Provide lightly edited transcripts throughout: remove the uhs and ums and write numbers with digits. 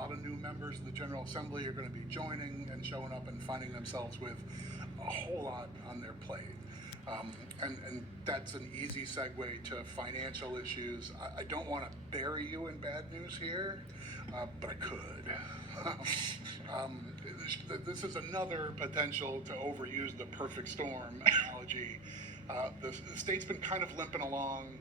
lot of new members of the General Assembly are going to be joining and showing up and finding themselves with a whole lot on their plate. And that's an easy segue to financial issues. I don't want to bury you in bad news here, but I could. This is another potential to overuse the perfect storm analogy. The state's been kind of limping along.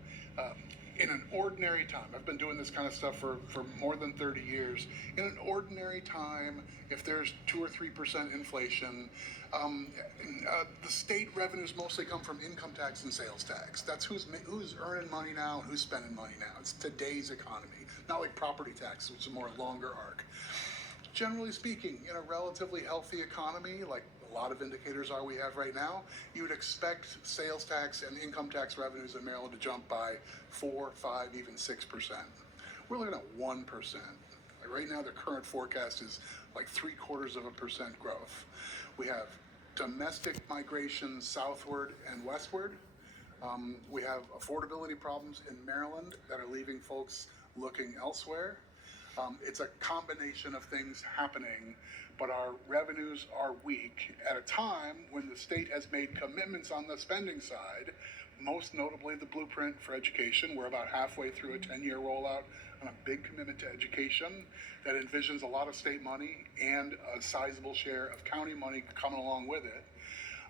In an ordinary time, I've been doing this kind of stuff for more than 30 years. In an ordinary time, if there's 2 or 3% inflation, the state revenues mostly come from income tax and sales tax. That's who's earning money now and who's spending money now. It's today's economy, not like property tax, which is a more longer arc. Generally speaking, in a relatively healthy economy, like a lot of indicators we have right now, you would expect sales tax and income tax revenues in Maryland to jump by 4, 5, even 6%. We're looking at 1%. Like right now, the current forecast is like 0.75% growth. We have domestic migration southward and westward. We have affordability problems in Maryland that are leaving folks looking elsewhere. It's a combination of things happening, but our revenues are weak at a time when the state has made commitments on the spending side, most notably the blueprint for education. We're about halfway through a 10-year rollout on a big commitment to education that envisions a lot of state money and a sizable share of county money coming along with it.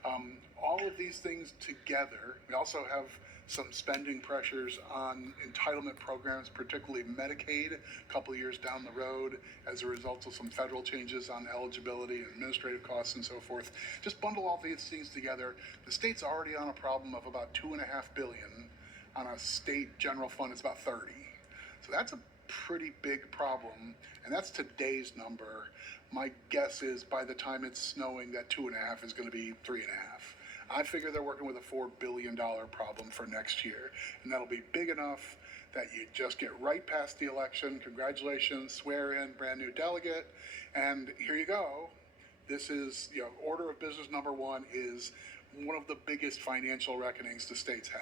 All of these things together, we also have some spending pressures on entitlement programs, particularly Medicaid, a couple of years down the road as a result of some federal changes on eligibility and administrative costs and so forth. Just bundle all these things together. The state's already on a problem of about $2.5 billion. On a state general fund, it's about 30. So that's a pretty big problem, and that's today's number. My guess is by the time it's snowing, that 2.5 is going to be 3.5. I figure they're working with a $4 billion problem for next year, and that'll be big enough that you just get right past the election. Congratulations, swear in brand new delegate, and here you go. This is, order of business number one is one of the biggest financial reckonings the state's had.